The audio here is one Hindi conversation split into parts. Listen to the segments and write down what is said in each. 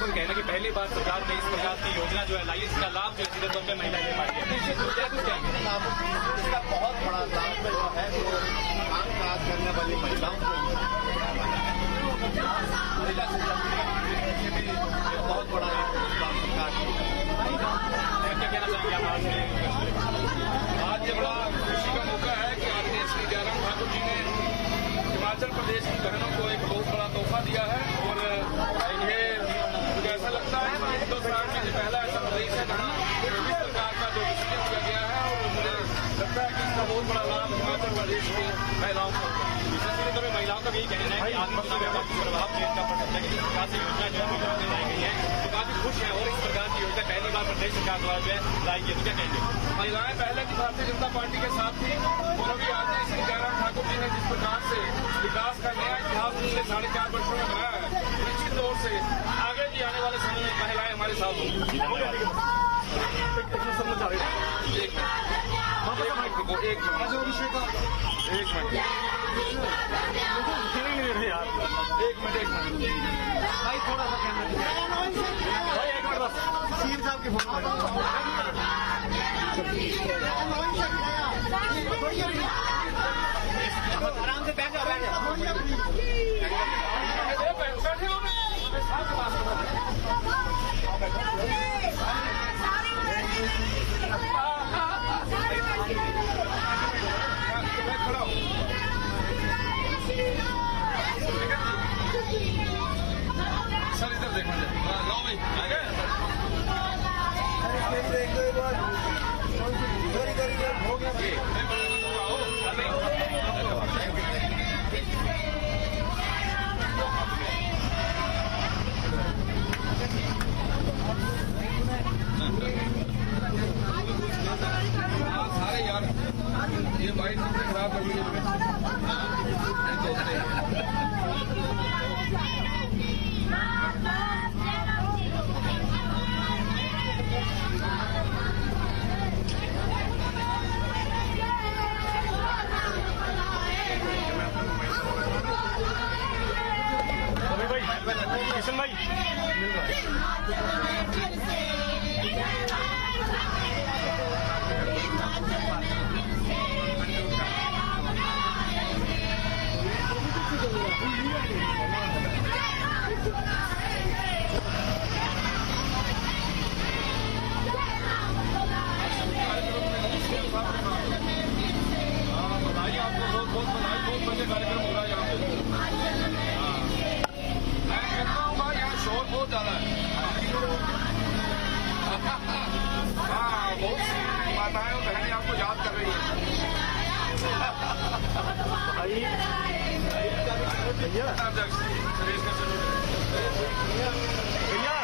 को भी कहना कि पहली बार सरकार ने इस प्रकार की योजना जो है लाई, इसका लाभ जो सीधे तौर पर महिला ले पाई है। निश्चित रूप से कुछ कहेंगे इसका बहुत बड़ा लाभ जो है वो काम काज करने वाली महिलाओं को महिला सशक्तिकरण भी बहुत बड़ा लाभ सरकार की। क्या कहना चाहेंगे आप आज ये बड़ा खुशी का मौका है कि आज देश के जयराम ठाकुर जी ने हिमाचल प्रदेश की बहनों को एक बहुत बड़ा तोहफा दिया है और इन्हें मुझे ऐसा लगता है कि हिंदुस्तान में ये पहला ऐसा प्रदेश है जहाँ इस प्रकार का जो डिसीजन किया गया है और मुझे लगता है कि इसका बहुत बड़ा लाभ हिमाचल प्रदेश की महिलाओं को होगा। तो महिलाओं का भी कहना है कि आत्म चुनाव में काफी प्रभाव देश का पड़ सकता है कि जिस प्रकार से योजना जो है महिलाओं को लाई गई है तो काफी खुश है और इस प्रकार की योजना पहली बार प्रदेश सरकार द्वारा जो है लाई गई है। तो क्या कहेंगे? महिलाएं पहले की भारतीय जनता पार्टी के साथ थी और अभी आज श्री जयराम ठाकुर जी ने जिस प्रकार से विकास का नया इतिहास पिछले 4.5 वर्षों में बनाया है, निश्चित तौर से आगे भी आने वाले समय में महिलाएं हमारे साथ होंगी। एक मिनट भाई थोड़ा सा कहना भाई एक मिनट बस सीएम साहब की फोन आराम से बैठ जाओ सर इधर देखो जाओ भाई हो गया सारे यार ये बाइक सबसे खराब कर दी किशन भाई मिल रहा है। बधाई आपको बहुत बहुत बधाई। बहुत बड़े कार्यक्रम हो रहा है यहाँ पे। मैं कहता हूँ भाई यहाँ शोर बहुत ज्यादा है। हाँ बहुत सी माताएं और बहनें आपको याद कर रही हैं। भैया सुरेश का भैया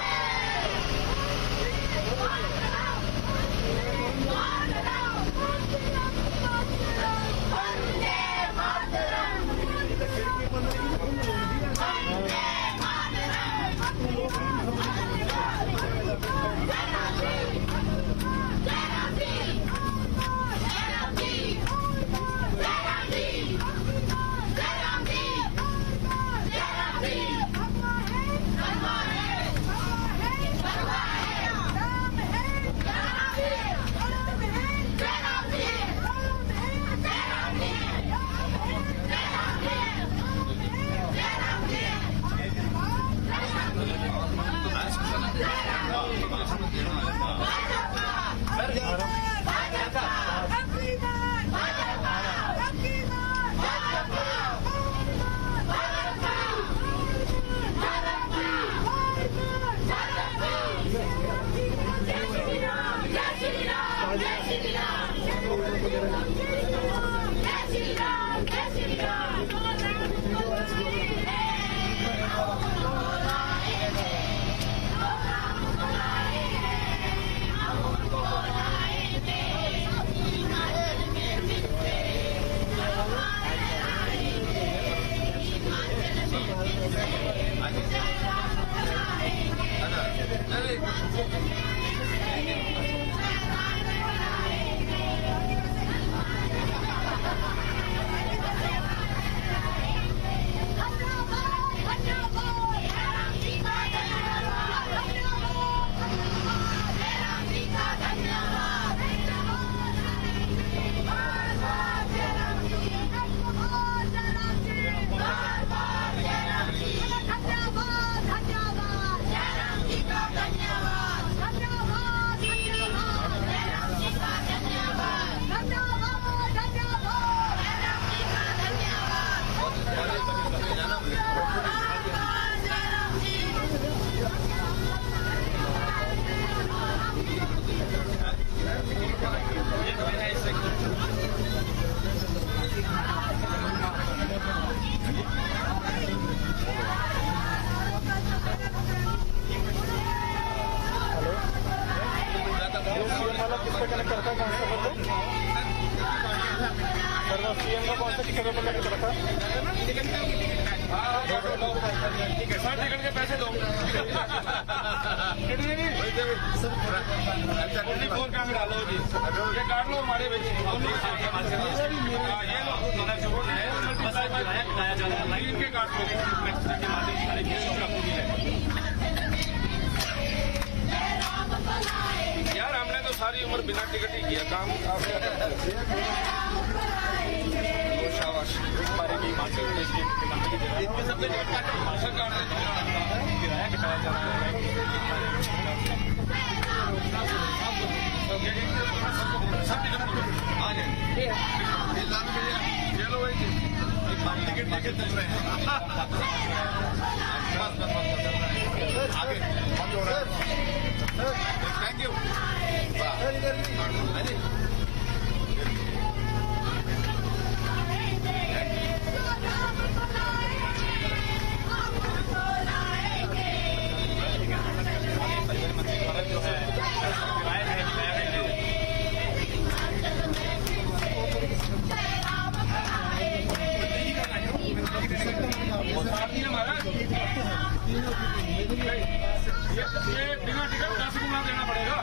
इनके सबसे सरकार ने किराया घटाया जा रहा है। सबकी जरूरत आ जाएंगे। ये लो भाई, टिकट लेके चल रहे हैं। आगे बंद हो रहा है। Thank you. जो है किराया है ये बिना टिकट 10 गुना देना पड़ेगा।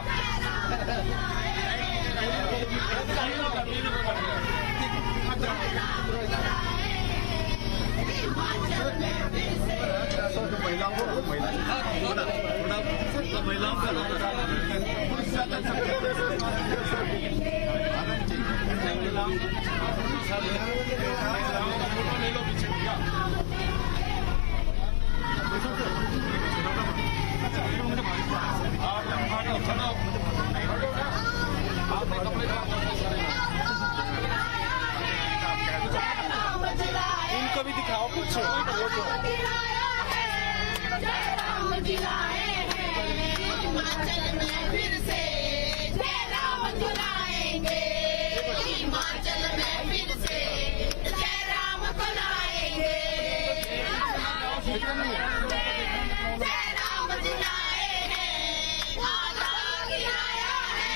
महिलाओं का इनको भी दिखाओ कुछ। हिमाचल में फिर से जय राम बुलाएंगे, हिमाचल में फिर से जय राम बुलाएंगे, जय राम बुलाए हैं, आजाद गिराया है,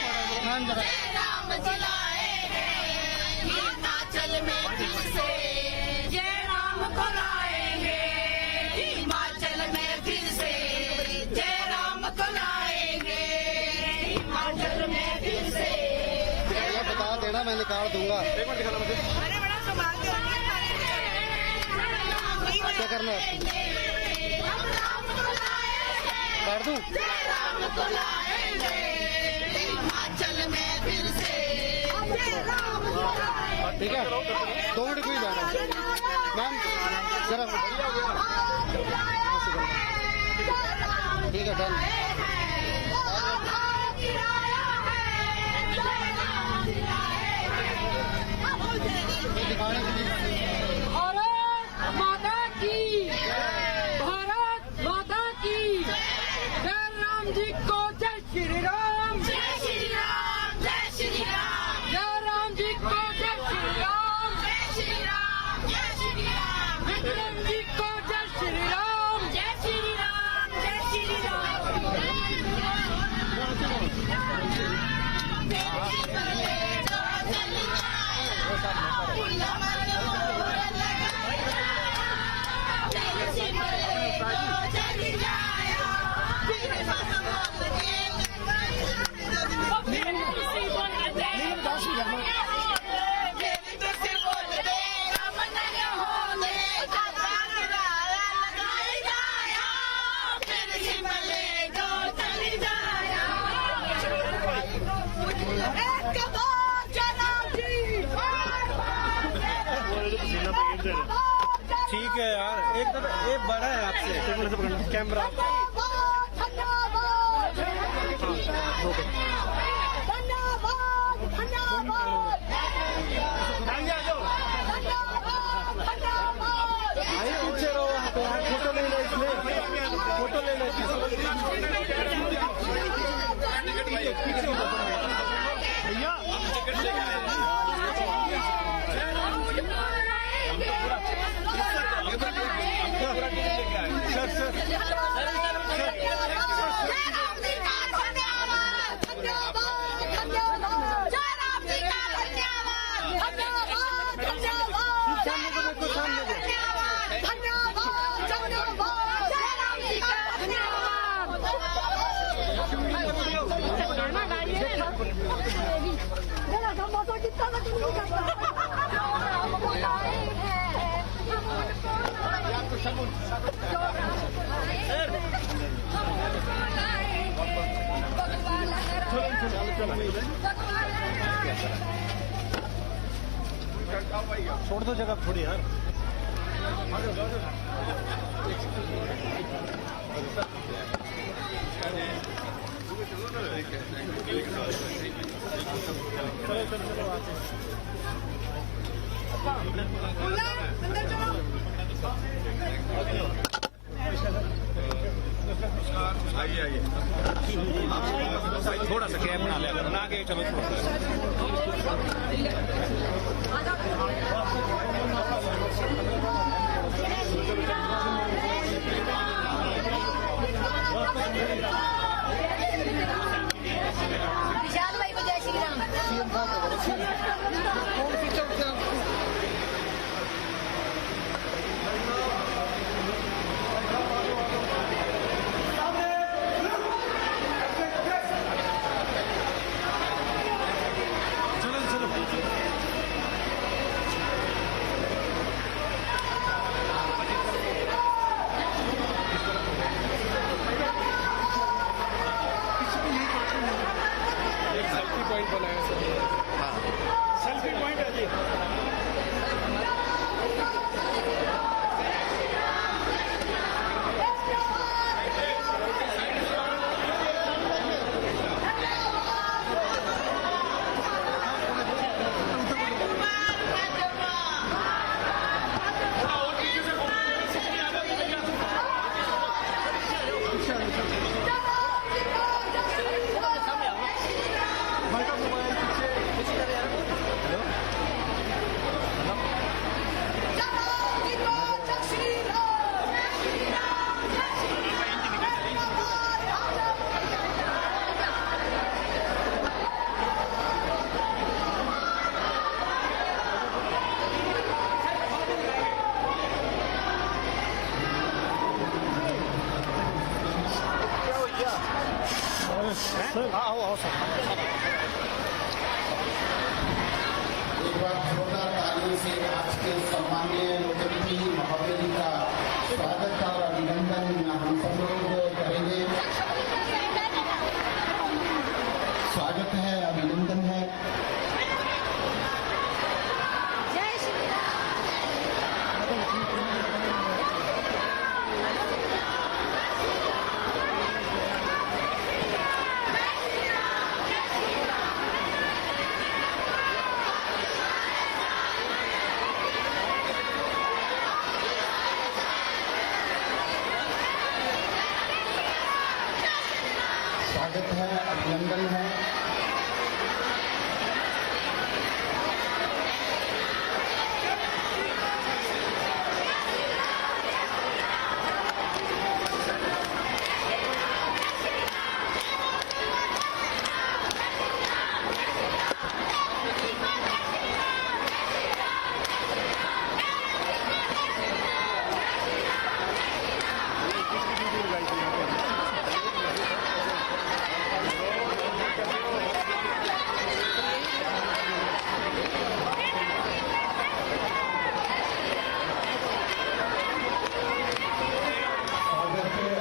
जय राम बुलाए हैं, हिमाचल में फिर से जय राम बुलाएंगे, हिमाचल में फिर से जय राम बुलाएंगे, हिमाचल में फिर से बता देना, मैं निकाल दूंगा। अरे बड़ा संभाल के क्या करना है? काट दूं? जय राम बुलाएंगे, हिमाचल में फिर से जय राम बुलाएंगे। ठीक है, 2 मिनट कोई जाना मैम जरा। ठीक है, डन। दिखाने के लिए भारत माता की, भारत माता की, जय राम जी को जय श्री राम, जय श्री राम, जय श्री राम, जय राम जी को जय श्री राम, जय श्री राम, जय श्री राम, विक्रम जी को जय श्री राम, जय श्री राम, जय श्री राम, ठीक है यार, एक बड़ा है आपसे कैमरा। भाई पीछे रहो, फोटो ले लो, इसमें फोटो ले लो। भैया छोड़ दो जगह थोड़ी यार। विशाल भाई को जय श्री राम। एक बार जोरदार तालियों से आज के सम्मानीय अतिथि महोदय जी का स्वागत और अभिनंदन हम सब लोग करेंगे। स्वागत है, अभिनंदन है। जय श्री स्वागत है, अभिनंदन है।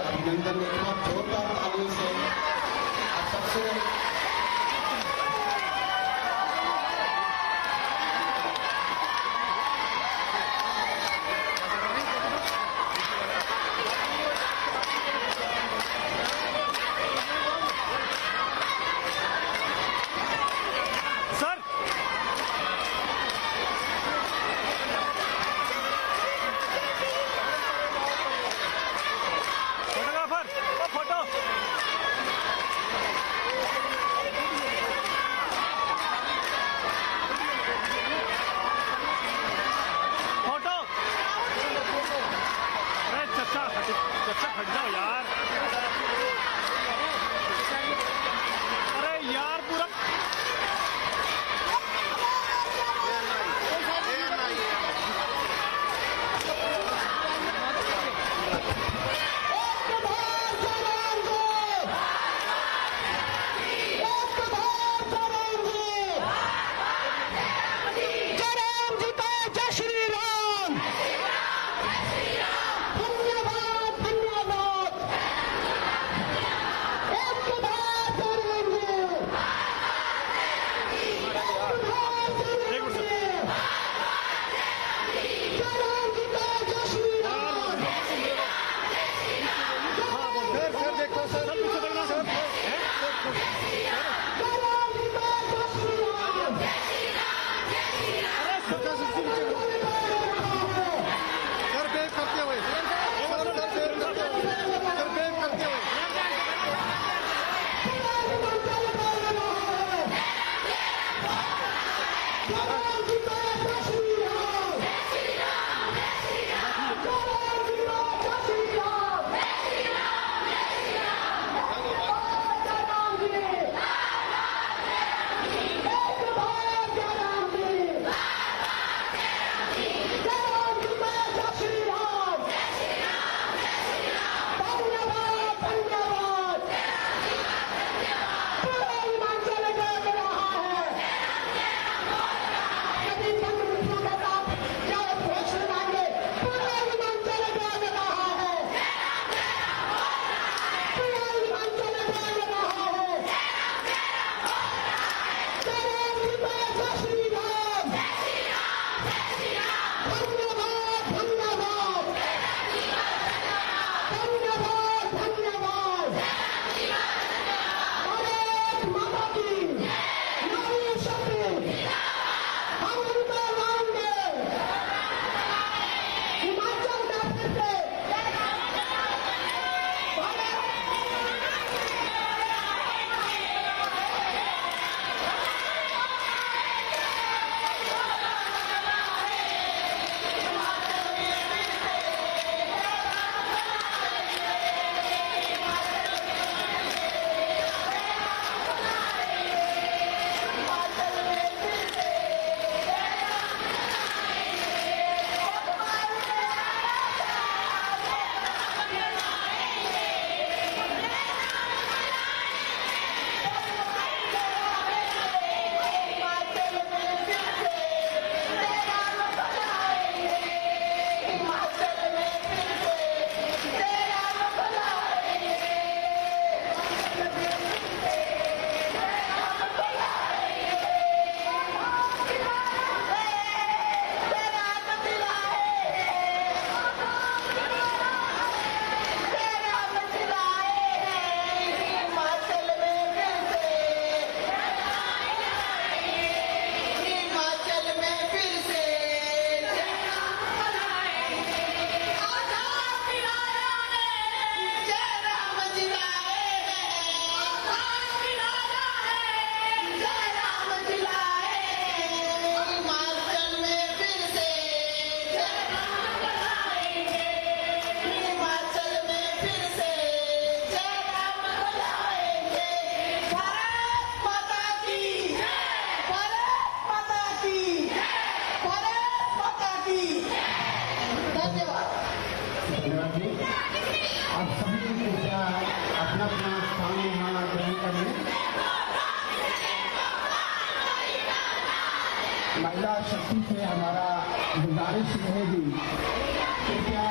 अभिनंदन एक बार जोरदार तालियों से आप सबसे धन्यवाद जी। आप सभी कृपया अपना अपना स्थान यहाँ ग्रहण कर लें। महिला शक्ति से हमारा गुजारिश रहेगी, कृपया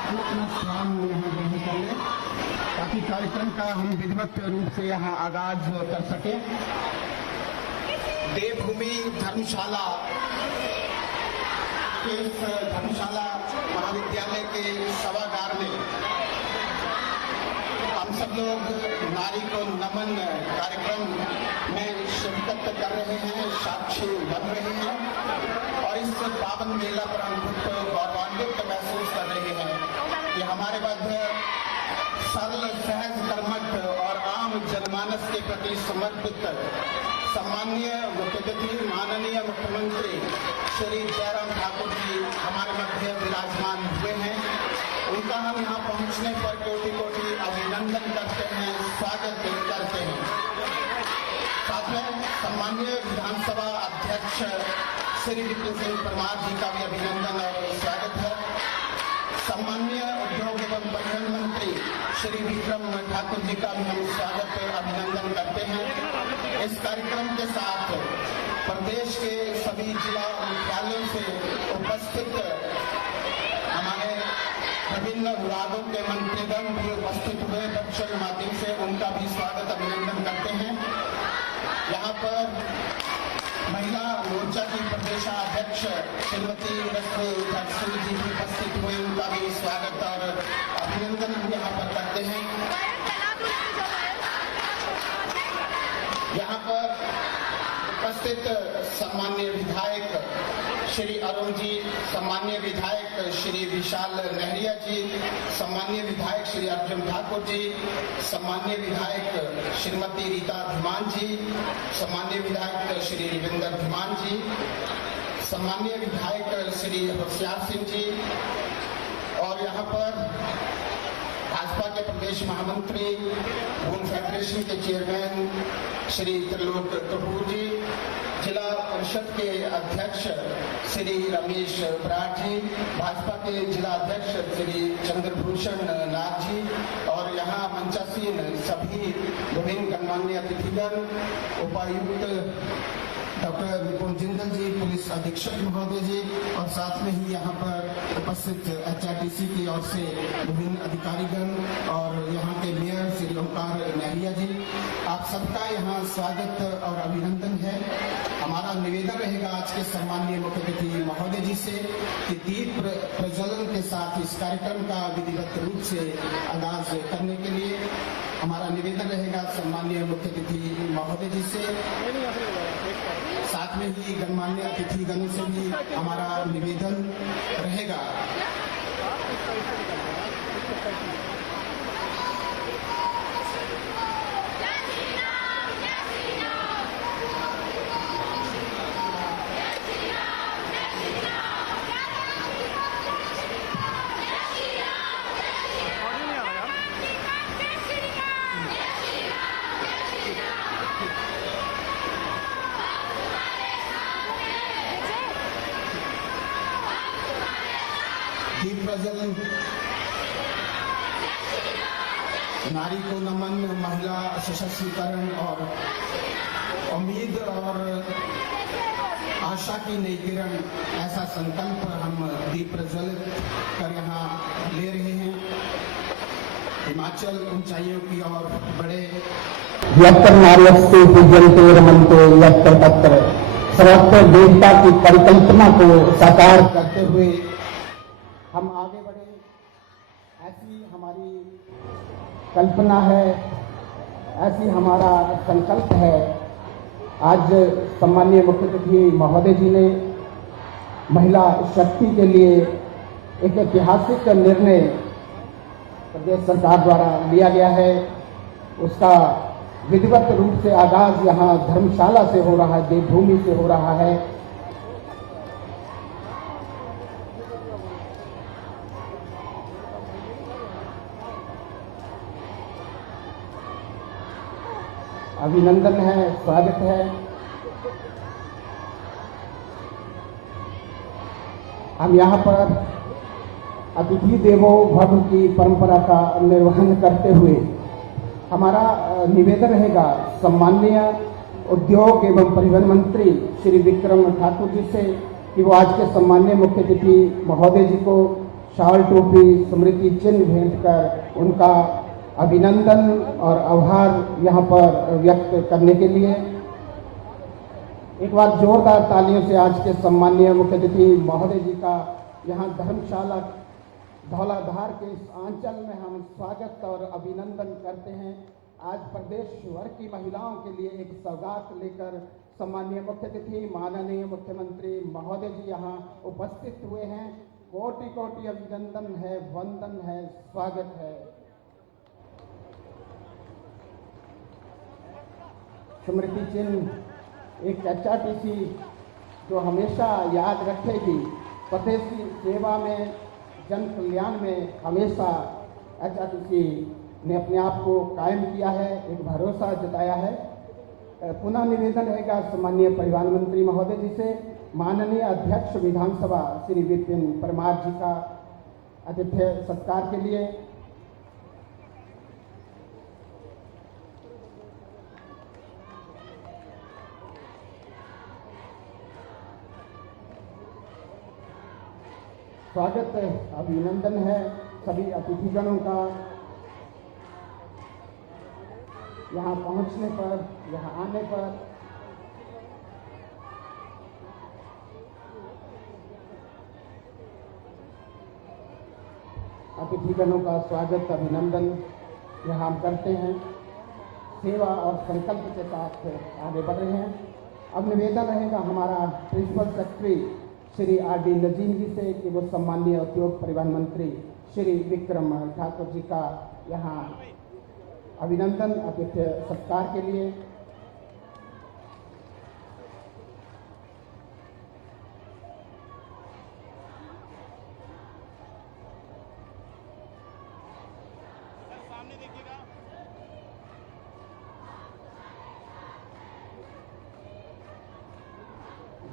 अपना अपना स्थान यहाँ ग्रहण कर लें ताकि कार्यक्रम का हम विधिवत रूप से यहाँ आगाज कर सकें। देवभूमि धर्मशाला के इस धर्मशाला महाविद्यालय के सभागार में हम सब लोग नारी को नमन कार्यक्रम में शिरकत कर रहे हैं, साक्षी बन रहे हैं और इस पावन मेला पर हम खुद को गौरवान्वित महसूस कर रहे हैं कि हमारे मध्य सरल, सहज, कर्मठ और आम जनमानस के प्रति समर्पित सम्माननीय मुख्यातिथि माननीय मुख्यमंत्री श्री जयराम ठाकुर जी हमारे मध्य विराजमान हुए हैं। उनका हम यहाँ पहुँचने पर कोटि कोटि अभिनंदन करते हैं, स्वागत करते हैं। साथ में सम्माननीय विधानसभा अध्यक्ष श्री विपिन सिंह परमार जी का भी अभिनंदन और स्वागत है। सम्माननीय उद्योग एवं परिवहन मंत्री श्री विक्रम ठाकुर जी का भी हम स्वागत अभिनंदन करते हैं। इस कार्यक्रम के साथ प्रदेश के सभी जिला मुख्यालयों से उपस्थित हमारे विभिन्न विभागों के मंत्रीगण भी उपस्थित हुए वर्चुअल माध्यम से, उनका भी स्वागत अभिनंदन करते हैं। यहाँ पर महिला मोर्चा की प्रदेशाध्यक्ष श्रीमती रश्मि धरसिंह जी भी उपस्थित हुए, उनका भी स्वागत और अभिनंदन हम यहाँ पर करते हैं। यहाँ पर उपस्थित सम्मान्य विधायक श्री अरुण जी, सम्मान्य विधायक श्री विशाल नेहरिया जी, सम्मान्य विधायक श्री अर्जुन ठाकुर जी, सम्मान्य विधायक श्रीमती रीता धीमान जी, सम्मान्य विधायक श्री रविंदर धीमान जी, सम्मान्य विधायक श्री होशियार सिंह जी और यहाँ पर भाजपा के प्रदेश महामंत्री वूल फेडरेशन के चेयरमैन श्री त्रिलोक कपूर जी, जिला परिषद के अध्यक्ष श्री रमेश बराड़ जी, भाजपा के जिला अध्यक्ष श्री चंद्रभूषण नाथ जी और यहाँ मंचासीन सभी विभिन्न गणमान्य अतिथिगण, उपायुक्त डॉक्टर निपुण जिंदल जी, पुलिस अधीक्षक महोदय जी और साथ में ही यहाँ पर उपस्थित HRTC की ओर से विभिन्न अधिकारीगण और यहाँ के मेयर श्री ओंकार नेहरिया जी, आप सबका यहाँ स्वागत और अभिनंदन है। हमारा निवेदन रहेगा आज के सम्माननीय मुख्यातिथि महोदय जी से कि दीप प्रज्वलन के साथ इस कार्यक्रम का विधिवत रूप से आगाज करने के लिए हमारा निवेदन रहेगा सम्माननीय मुख्यातिथि महोदय जी से। साथ में ही गणमान्य अतिथिगणों से भी हमारा निवेदन रहेगा। दीप प्रज्वलन, नारी को नमन, महिला सशक्तिकरण और उम्मीद और आशा की नई किरण, ऐसा संकल्प हम दीप प्रज्वलित कर यहाँ ले रहे हैं। हिमाचल ऊंचाइयों की ओर बढ़े। यत्र नार्यस्ते पूज्यन्ते रमन्ते यत्र तत्र सर्वत्र देवता की परिकल्पना को साकार करते हुए हम आगे बढ़े, ऐसी हमारी कल्पना है, ऐसी हमारा संकल्प है। आज सम्माननीय मुख्यातिथि महोदय जी ने महिला शक्ति के लिए एक ऐतिहासिक निर्णय प्रदेश सरकार द्वारा लिया गया है, उसका विधिवत रूप से आगाज यहाँ धर्मशाला से हो रहा है, देवभूमि से हो रहा है। अभिनंदन है, स्वागत है। हम यहाँ पर अतिथि देवो भव की परंपरा का निर्वहन करते हुए हमारा निवेदन रहेगा सम्माननीय उद्योग एवं परिवहन मंत्री श्री विक्रम ठाकुर जी से कि वो आज के सम्माननीय मुख्य अतिथि महोदय जी को शाल टोपी स्मृति चिन्ह भेंट कर उनका अभिनंदन और आभार यहाँ पर व्यक्त करने के लिए एक बार जोरदार तालियों से आज के सम्माननीय मुख्य अतिथि महोदय जी का यहाँ धर्मशाला धौलाधार के इस आंचल में हम स्वागत और अभिनंदन करते हैं। आज प्रदेश भर की महिलाओं के लिए एक सौगात लेकर सम्माननीय मुख्य अतिथि माननीय मुख्यमंत्री महोदय जी यहाँ उपस्थित हुए हैं। कोटि कोटि अभिनंदन है, वंदन है, स्वागत है। स्मृति चिन्ह एक HRTC जो हमेशा याद रखेगी, प्रदेश की सेवा में, जन कल्याण में हमेशा HRTC ने अपने आप को कायम किया है, एक भरोसा जताया है। पुनः निवेदन रहेगा सम्माननीय परिवहन मंत्री महोदय जी से माननीय अध्यक्ष विधानसभा श्री विपिन परमार जी का आतिथ्य सत्कार के लिए स्वागत अभिनंदन है सभी अतिथिगणों का यहाँ पहुँचने पर, यहाँ आने पर। अतिथिगणों का स्वागत अभिनंदन यहाँ हम करते हैं, सेवा और संकल्प के साथ आगे बढ़ रहे हैं। अब निवेदन रहेगा हमारा principal secretary Shri RD Najeem ji से कि वो सम्माननीय उद्योग परिवहन मंत्री श्री विक्रम ठाकुर जी का यहाँ अभिनंदन आतिथ्य सत्कार के लिए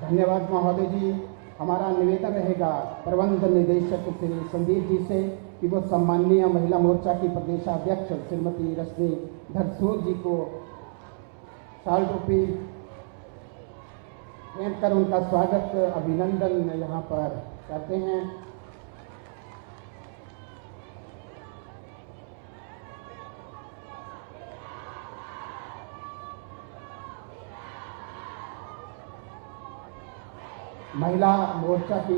धन्यवाद महोदय जी। हमारा निवेदन रहेगा प्रबंध निदेशक श्री संदीप जी से कि वो सम्माननीय महिला मोर्चा की प्रदेशाध्यक्ष श्रीमती रश्मि धरसूर जी को शाल टोपी भेंट कर उनका स्वागत अभिनंदन यहाँ पर करते हैं। महिला मोर्चा की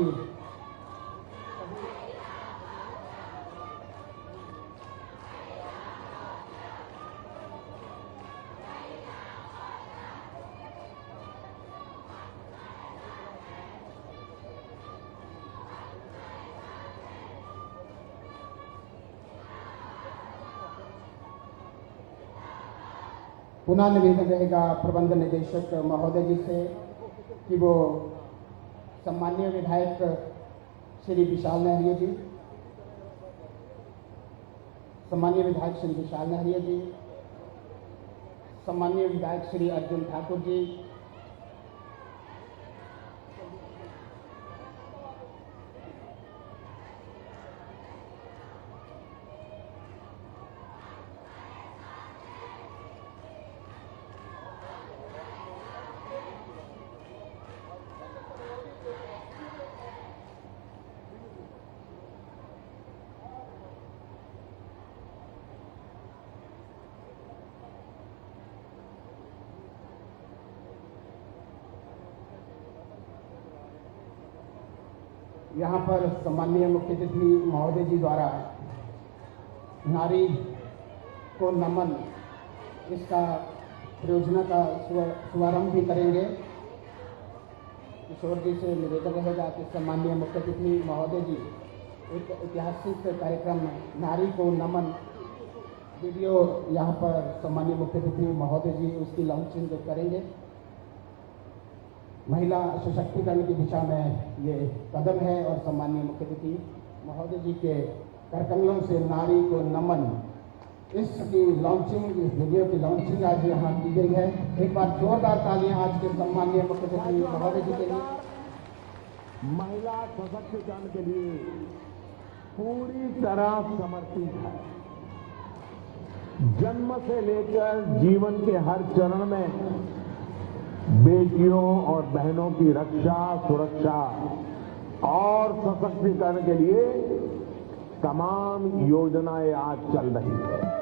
पुनः निवेदन रहेगा प्रबंध निदेशक महोदय जी से कि वो सम्माननीय विधायक श्री विशाल नहरिया जी, सम्माननीय विधायक श्री विशाल नहरिया जी, सम्माननीय विधायक श्री अर्जुन ठाकुर जी, यहाँ पर सम्माननीय मुख्य अतिथि महोदय जी द्वारा नारी को नमन इसका परियोजना का शुभारंभ भी करेंगे। किशोर जी से निवेदन रहेगा कि सम्माननीय मुख्य अतिथि महोदय जी एक ऐतिहासिक कार्यक्रम नारी को नमन वीडियो यहाँ पर सम्माननीय मुख्य अतिथि महोदय जी उसकी लॉन्चिंग करेंगे। महिला सशक्तिकरण की दिशा में ये कदम है और सम्माननीय मुख्य अतिथि महोदय जी के करकमलों से नारी को नमन इसकी लॉन्चिंग, इस वीडियो की लॉन्चिंग आज यहाँ की गई है। एक बार जोरदार तालियां आज के सम्माननीय मुख्य अतिथि महोदय जी के लिए। महिला सशक्तिकरण के लिए पूरी तरह समर्पित है। जन्म से लेकर जीवन के हर चरण में बेटियों और बहनों की रक्षा, सुरक्षा और सशक्तिकरण के लिए तमाम योजनाएं आज चल रही है।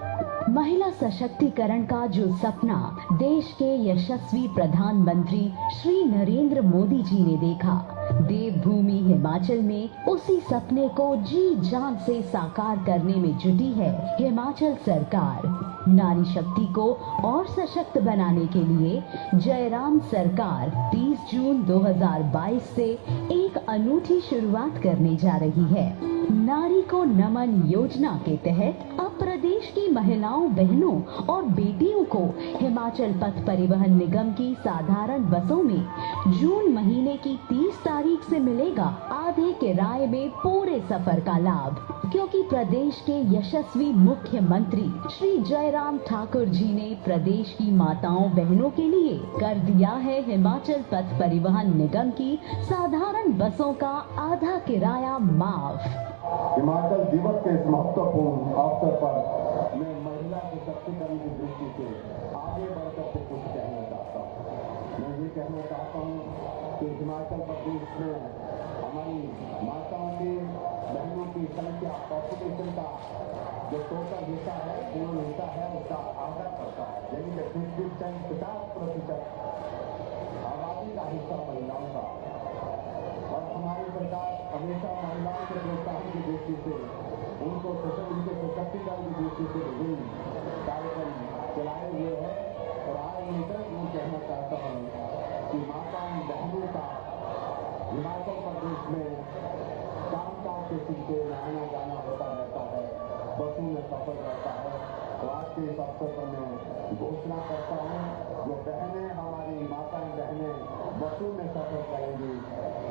महिला सशक्तिकरण का जो सपना देश के यशस्वी प्रधानमंत्री श्री नरेंद्र मोदी जी ने देखा, देवभूमि हिमाचल में उसी सपने को जी जान से साकार करने में जुटी है हिमाचल सरकार। नारी शक्ति को और सशक्त बनाने के लिए जयराम सरकार 30 जून 2022 से एक अनूठी शुरुआत करने जा रही है। नारी को नमन योजना के तहत अब प्रदेश की महिलाओं, बहनों और बेटियों को हिमाचल पथ परिवहन निगम की साधारण बसों में जून महीने की 30 तारीख से मिलेगा आधे किराए में पूरे सफर का लाभ, क्योंकि प्रदेश के यशस्वी मुख्यमंत्री श्री जयराम ठाकुर जी ने प्रदेश की माताओं, बहनों के लिए कर दिया है हिमाचल पथ परिवहन निगम की साधारण बसों का आधा किराया माफ। हिमाचल दिवस के इस महत्वपूर्ण अवसर पर मैं महिला सशक्तिकरण की दृष्टि से आगे बढ़कर के कुछ कहना चाहता हूँ। मैं ये कहना चाहता हूँ कि हिमाचल प्रदेश में हमारी माताओं की, बहनों की संख्या, पॉपुलेशन का जो टोटल हिस्सा है, पूर्ण हिस्सा है, उसका आधा करता है, यानी कि 50% आबादी का हिस्सा महिलाओं का। और हमारी सरकार हमेशा महिलाओं के प्रोत्साहन की दृष्टि से, उनको उनके सशक्तिकरण की दृष्टि से विभिन्न कार्यक्रम चलाए हुए हैं। और आज मैं इतना कहना चाहता हूँ कि माताओं, बहनों का हिमाचल प्रदेश में काम काज के सिलसिले में आना जाना होता रहता है, बसों में सफर रहता है। तो आज के इस अवसर पर मैं घोषणा करता हूँ, जो बहनें, हमारी माताएं बहनें बसों में सफर करेंगी,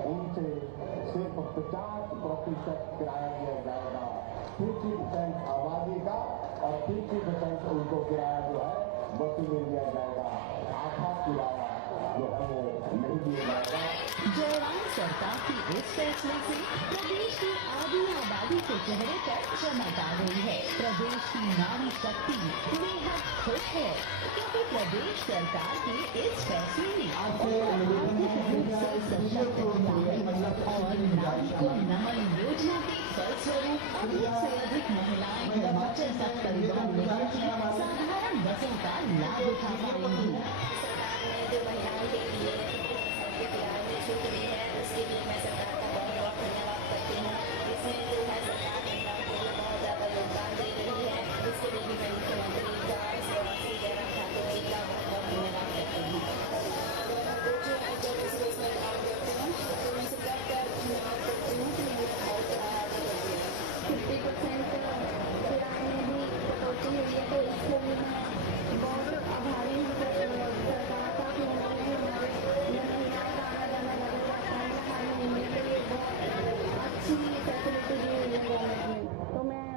उनसे सिर्फ 50% किराया दिया जाएगा। 50% आबादी का और 50% उनको किराया जो है बसों में दिया जाएगा। आधा किराया जो है वो नहीं दिया जाएगा। जयराम सरकार के इस फैसले से प्रदेश की आधी आबादी के चेहरे पर चमक आ गई है। प्रदेश की नारी शक्ति बेहद खुश है, क्योंकि प्रदेश सरकार के इस फैसले ने आर्थिक रूप से सशक्त किया है और नारी को नमन योजना के फलस्वरूप अधिक से अधिक महिलाएं हिमाचल पथ परिवहन निगम की साधारण बसों का लाभ उठा पाएंगी। जो महिलाओं के लिए किराए में छूट दी है, उसके लिए मैं सरकार का बहुत बहुत धन्यवाद करती हूँ। इसमें जो है सरकार महिलाओं के लिए बहुत ज़्यादा योगदान दे रही है, इसके लिए भी मैं मुख्यमंत्री श्री जयराम ठाकुर जी का बहुत बहुत धन्यवाद करती हूँ। जब इस रोज में काम करती हूँ तो मैं सरकार का धन्यवाद करती हूँ कि मेरे बहुत आगे बढ़ती है। 50% किराए में भी कटौती हुई है, तो इसके लिए मैं बहुत आभारी हूँ सरकार का कि उन्होंने हमारे महिलाओं का आना जाना लगा जाता है, हमारी महिला के लिए बहुत अच्छी फैसिलिटी दी हुई है गवर्नमेंट ने, तो मैं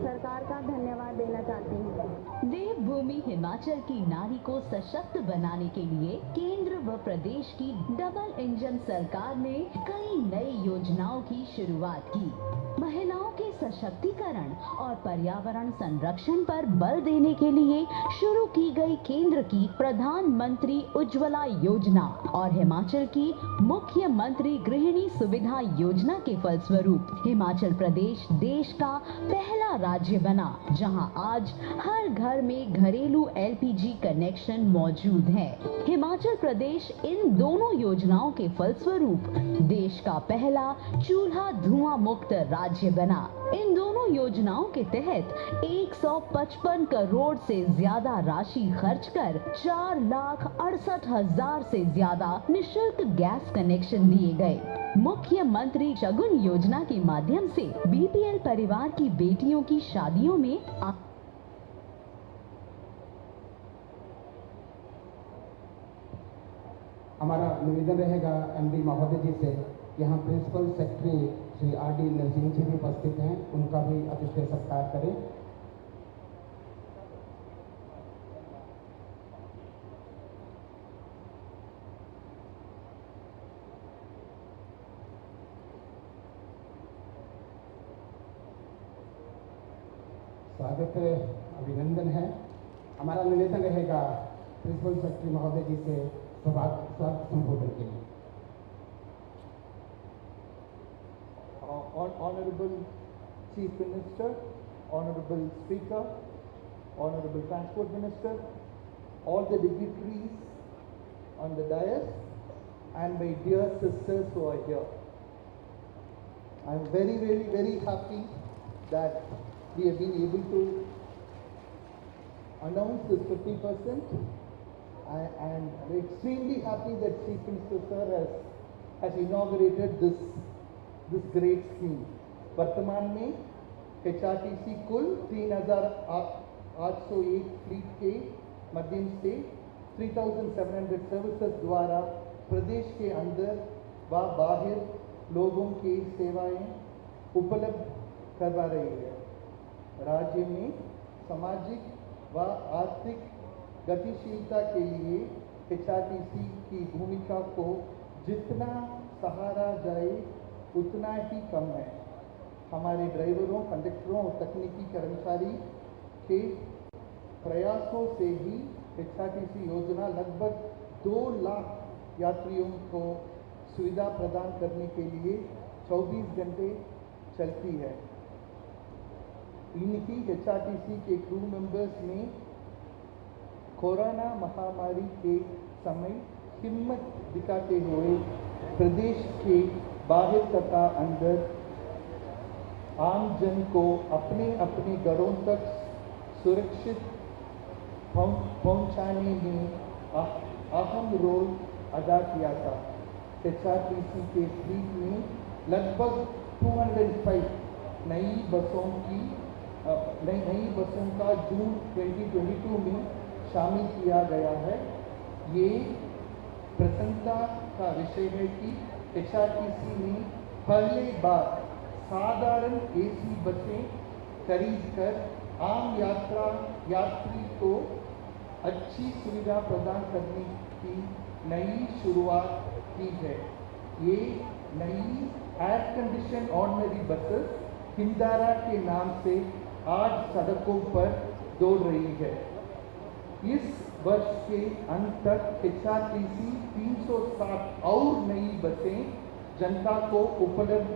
सरकार का धन्यवाद देना चाहती हूँ। देवभूमि हिमाचल की नारी को सशक्त बनाने के लिए केंद्र व प्रदेश की डबल इंजन सरकार ने कई नई योजनाओं की शुरुआत की। महिलाओं के सशक्तिकरण और पर्यावरण संरक्षण पर बल देने के लिए शुरू की गई केंद्र की प्रधानमंत्री उज्ज्वला योजना और हिमाचल की मुख्यमंत्री गृहिणी सुविधा योजना के फलस्वरूप हिमाचल प्रदेश देश का पहला राज्य बना, जहां आज हर घर में घरेलू LPG कनेक्शन मौजूद है। हिमाचल प्रदेश इन दोनों योजनाओं के फलस्वरूप देश का पहला चूल्हा धुआं मुक्त राज्य बना। इन दोनों योजनाओं के तहत 155 करोड़ से ज्यादा राशि खर्च कर 4,68,000 से ज्यादा निःशुल्क गैस कनेक्शन दिए गए। मुख्यमंत्री शगुन योजना के माध्यम से BPL परिवार की बेटियों की शादियों में हमारा निवेदन रहेगा MD महोदय जी से कि यहाँ principal secretary Shri RD Narsingh ji भी उपस्थित हैं, उनका भी अतिशय सत्कार करें। स्वागत अभिनंदन है। हमारा निवेदन रहेगा प्रिंसिपल सेक्रेटरी महोदय जी से स्वागत संबोधन के लिए। Honorable Chief Minister, Honorable Speaker, Honorable Transport Minister, all the dignitaries on the dais, and my dear sisters who are here. I am very, very, very happy that we have been able to announce this 50%. I am extremely happy that Chief Minister Sir has inaugurated this great scheme. वर्तमान में HRTC कुल 3,801 फ्लीट के माध्यम से 3,700 सर्विसेज द्वारा प्रदेश के अंदर व बाहर लोगों की सेवाएं उपलब्ध करवा रही है। राज्य में सामाजिक व आर्थिक गतिशीलता के लिए HRTC की भूमिका को जितना सहारा जाए उतना ही कम है। हमारे ड्राइवरों, कंडक्टरों और तकनीकी कर्मचारी के प्रयासों से ही HRTC योजना लगभग 2 लाख यात्रियों को सुविधा प्रदान करने के लिए 24 घंटे चलती है। इनकी HRTC के क्रू मेंबर्स ने कोरोना महामारी के समय हिम्मत दिखाते हुए प्रदेश के बाहर तथा अंदर आम जन को अपने अपने घरों तक सुरक्षित पहुंचाने में अहम रोल अदा किया था। HRTC के फ्लीट में लगभग 205 नई बसों का जून 2022 में शामिल किया गया है। ये प्रसन्नता का विषय है कि HRTC ने पहली बार साधारण AC बसें खरीदकर आम यात्री को अच्छी सुविधा प्रदान करने की नई शुरुआत की है। ये नई एयर कंडीशन ऑर्डिनरी बसेस हिंदारा के नाम से आज सड़कों पर दौड़ रही है। इस वर्ष के अंत तक HRTC 360 और नई बसें जनता को उपलब्ध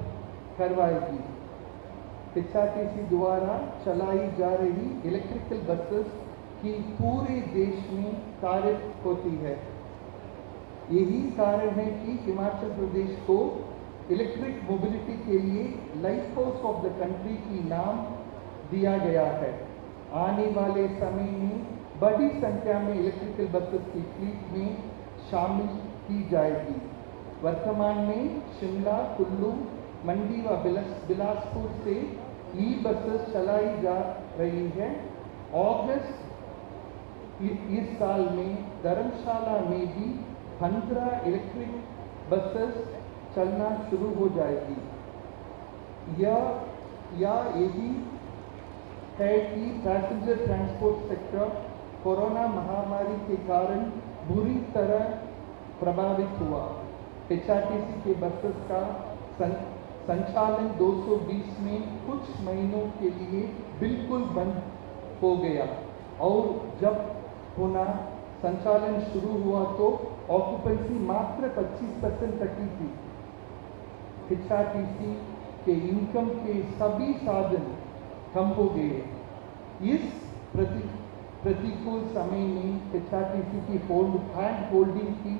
करवाएगी। HRTC द्वारा चलाई जा रही इलेक्ट्रिकल बसेस की पूरे देश में कार्य होती है। यही कारण है कि हिमाचल प्रदेश को इलेक्ट्रिक मोबिलिटी के लिए light house of the country की नाम दिया गया है। आने वाले समय में बड़ी संख्या में इलेक्ट्रिकल बसेस की फ्लीट में शामिल की जाएगी। वर्तमान में शिमला, कुल्लू, मंडी व बिलासपुर से बसेस चलाई जा रही है। अगस्त इस साल में धर्मशाला में भी 15 इलेक्ट्रिक बसेस चलना शुरू हो जाएगी। यही है कि पैसेंजर ट्रांसपोर्ट सेक्टर कोरोना महामारी के कारण बुरी तरह प्रभावित हुआ। HRTC के बसेस का संचालन 220 में कुछ महीनों के लिए बिल्कुल बंद हो गया और जब पुनः संचालन शुरू हुआ तो ऑक्यूपेंसी मात्र 25% तक ही थी। HRTC के इनकम के सभी साधन कम हो गए। इस प्रतिकूल समय में HRTC की हैंड होल्डिंग की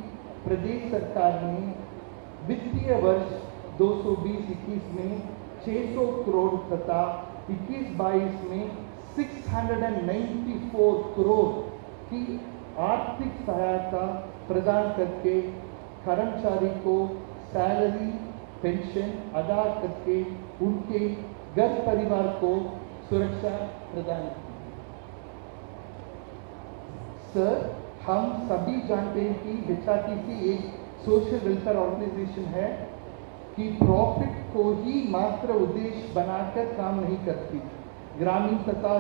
प्रदेश सरकार ने वित्तीय वर्ष 220-21 में 600 करोड़ तथा 21-22 में 694 करोड़ की आर्थिक सहायता प्रदान करके कर्मचारी को सैलरी पेंशन अदा करके उनके घर परिवार को सुरक्षा प्रदान की। सर, हम सभी जानते हैं कि HRTC एक सोशल वेलफेयर ऑर्गेनाइजेशन है कि प्रॉफिट को ही मात्र उद्देश्य बनाकर काम नहीं करती। ग्रामीण तथा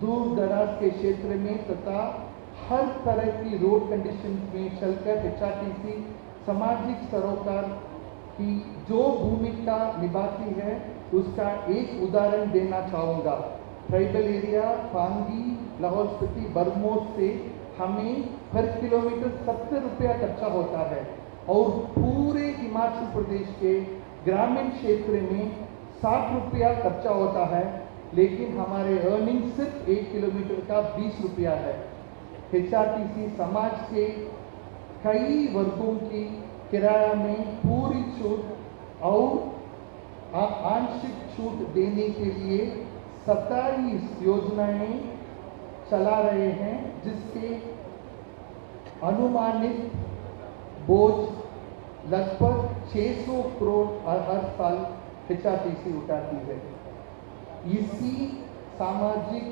दूर दराज के क्षेत्र में तथा हर तरह की रोड कंडीशन में चलकर HRTC सामाजिक सरोकार की जो भूमिका निभाती है उसका एक उदाहरण देना चाहूँगा। ट्राइबल एरिया पांगी, लाहौल स्पीति, बरमोस से हमें हर किलोमीटर 70 रुपया खर्चा होता है और पूरे हिमाचल प्रदेश के ग्रामीण क्षेत्र में 60 रुपया खर्चा होता है, लेकिन हमारे अर्निंग सिर्फ 1 किलोमीटर का 20 रुपया है। HRTC समाज के कई वर्गों की किराया में पूरी छूट और आंशिक छूट देने के लिए 27 योजनाएं चला रहे हैं, जिसके अनुमानित बोझ लगभग 600 करोड़ हर साल HRTC उठाती है। इसी सामाजिक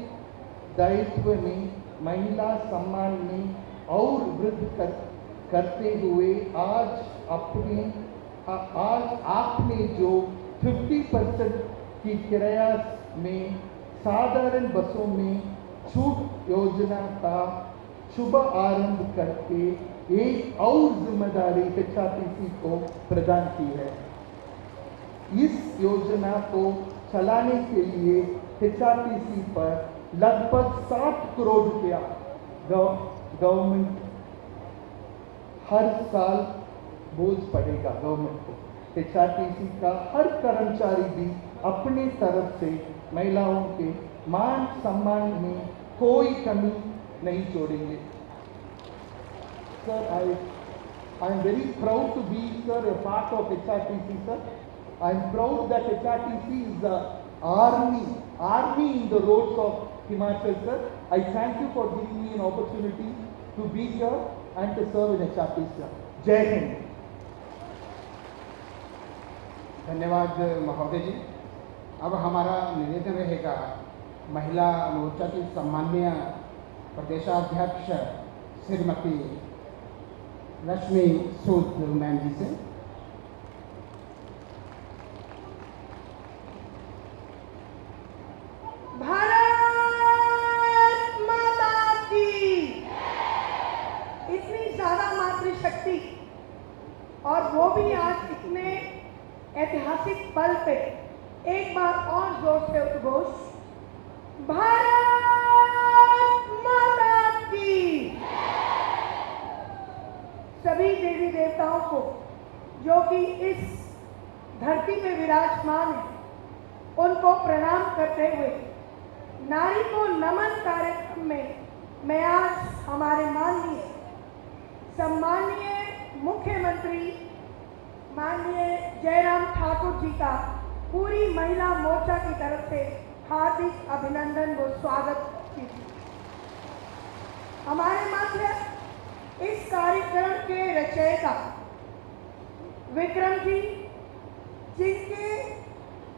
दायित्व में महिला सम्मान में और वृद्धि करते हुए आज आपने जो 50% की किराया में साधारण बसों में छूट योजना का शुभ आरंभ करके एक और जिम्मेदारी HRTC को प्रदान की है। इस योजना को चलाने के लिए HRTC पर लगभग 60 करोड़ रुपया गवर्नमेंट हर साल बोझ पड़ेगा गवर्नमेंट को। HRTC का हर कर्मचारी भी अपनी तरफ से महिलाओं के मान सम्मान में कोई कमी नहीं छोड़ेंगे। Sir, I am very proud to be, sir, a part of HRTC, sir. I am proud that HRTC is the army in the roads of Himachal, sir. I thank you for giving me an opportunity to be here and to serve in HRTC. Jai Hind. धन्यवाद महोदय जी। अब हमारा निवेदन रहेगा महिला मोर्चा की सम्माननीय प्रदेशाध्यक्ष श्रीमती लक्ष्मी सूद मैम जी से। भारत माता की इतनी ज्यादा मातृशक्ति, और वो भी आज इतने ऐतिहासिक पल पे एक बार और जोर से उद्घोष, भारत माता की। सभी देवी देवताओं को जो कि इस धरती में विराजमान है, उनको प्रणाम करते हुए नारी को नमन कार्यक्रम में मैं आज हमारे माननीय सम्माननीय मुख्यमंत्री माननीय जयराम ठाकुर जी का पूरी महिला मोर्चा की तरफ से हार्दिक अभिनंदन व स्वागत कीजिए। हमारे माध्य इस कार्यक्रम के रचयिता विक्रम जी, जिनके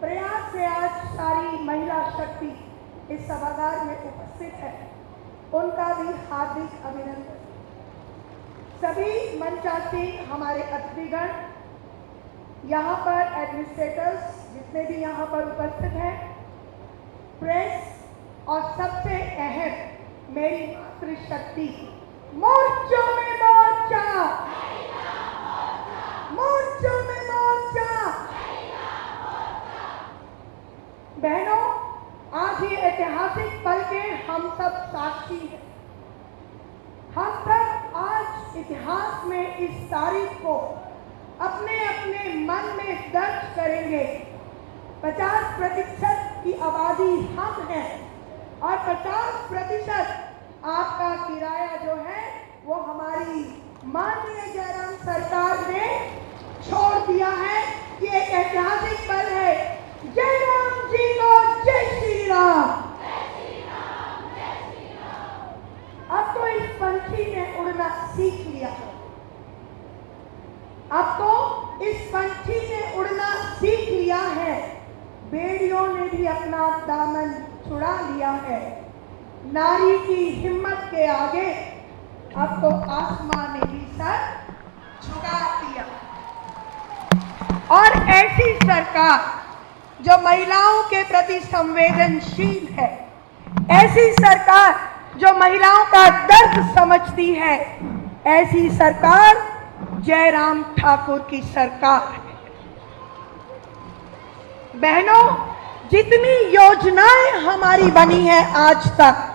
प्रयास से आज सारी महिला शक्ति इस सभागार में उपस्थित है, उनका भी हार्दिक अभिनंदन। सभी मंचासीन हमारे अतिथिगण, यहाँ पर एडमिनिस्ट्रेटर्स जितने भी यहाँ पर उपस्थित हैं, प्रेस और सबसे अहम मेरी मातृशक्ति, मोर्चों में मोर्चा, मोर्चों में मोर्चा। बहनों, आज ये ऐतिहासिक पल के हम सब साक्षी हैं। हम सब आज इतिहास में इस तारीख को अपने अपने मन में दर्ज करेंगे। 50% की आबादी हम हैं और 50% आपका किराया जो है वो हमारी माननीय जयराम सरकार ने छोड़ दिया है। ये एक ऐतिहासिक पल है। जयराम जी को जय श्री राम। अब तो इस पंछी ने उड़ना सीख लिया है। अब तो इस पंछी ने उड़ना सीख लिया है। बेड़ियों ने भी अपना दामन छुड़ा लिया है। नारी की हिम्मत के आगे अब तो आसमान ने भी सर झुका दिया। और ऐसी सरकार जो महिलाओं के प्रति संवेदनशील है, ऐसी सरकार जो महिलाओं का दर्द समझती है, ऐसी सरकार जयराम ठाकुर की सरकार है। बहनों, जितनी योजनाएं हमारी बनी है आज तक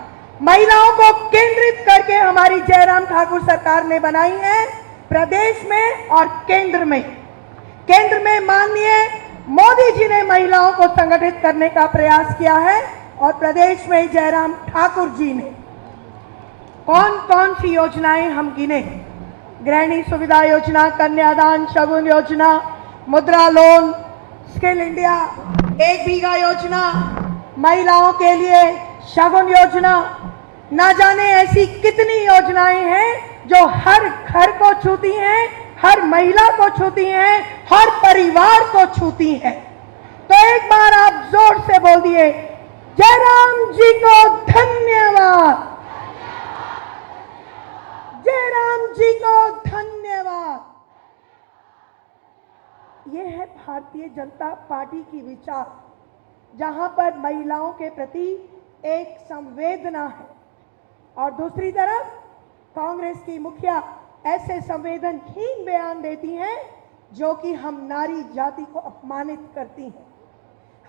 महिलाओं को केंद्रित करके हमारी जयराम ठाकुर सरकार ने बनाई है, प्रदेश में और केंद्र में। केंद्र में माननीय मोदी जी ने महिलाओं को संगठित करने का प्रयास किया है और प्रदेश में जयराम ठाकुर जी ने कौन कौन सी योजनाएं हम गिने, गृहिणी सुविधा योजना, कन्यादान, शगुन योजना, मुद्रा लोन, स्किल इंडिया, 1 बीघा योजना, महिलाओं के लिए शगुन योजना, ना जाने ऐसी कितनी योजनाएं हैं जो हर घर को छूती हैं, हर महिला को छूती हैं, हर परिवार को छूती हैं। तो एक बार आप जोर से बोल दिए, जयराम जी को धन्यवाद, जयराम जी को धन्यवाद। ये है भारतीय जनता पार्टी की विचार, जहां पर महिलाओं के प्रति एक संवेदना है और दूसरी तरफ कांग्रेस की मुखिया ऐसे संवेदनहीन बयान देती हैं जो कि हम नारी जाति को अपमानित करती हैं।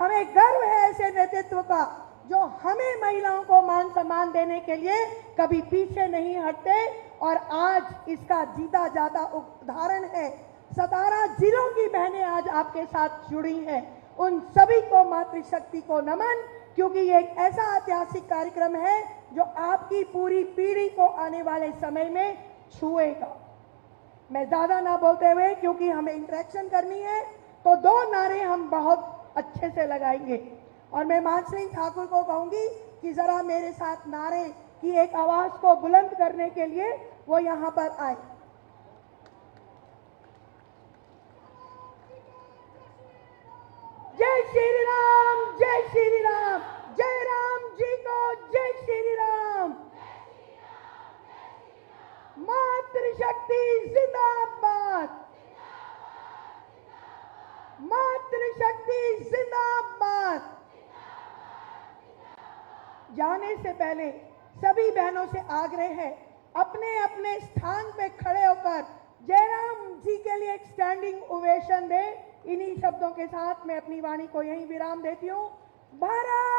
हमें गर्व है ऐसे नेतृत्व का जो हमें महिलाओं को मान सम्मान देने के लिए कभी पीछे नहीं हटते और आज इसका जीता जाता उदाहरण है। 17 जिलों की बहनें आज आपके साथ जुड़ी हैं। उन सभी को मातृशक्ति को नमन, क्योंकि ये एक ऐसा ऐतिहासिक कार्यक्रम है जो आपकी पूरी पीढ़ी को आने वाले समय में छुएगा। मैं ज्यादा ना बोलते हुए, क्योंकि हमें इंटरेक्शन करनी है, तो 2 नारे हम बहुत अच्छे से लगाएंगे और मैं मानसिंह ठाकुर को कहूंगी कि जरा मेरे साथ नारे की एक आवाज को बुलंद करने के लिए वो यहां पर आए। जय श्री राम, जय श्री राम, जय राम जी को जय श्री राम। मातृशक्ति जिंदाबाद, मातृशक्ति जिंदाबाद। जाने से पहले सभी बहनों से आग्रह है, अपने अपने स्थान पे खड़े होकर जयराम जी के लिए एक स्टैंडिंग ओवेशन दें। इन्हीं शब्दों के साथ मैं अपनी वाणी को यहीं विराम देती हूँ। भारत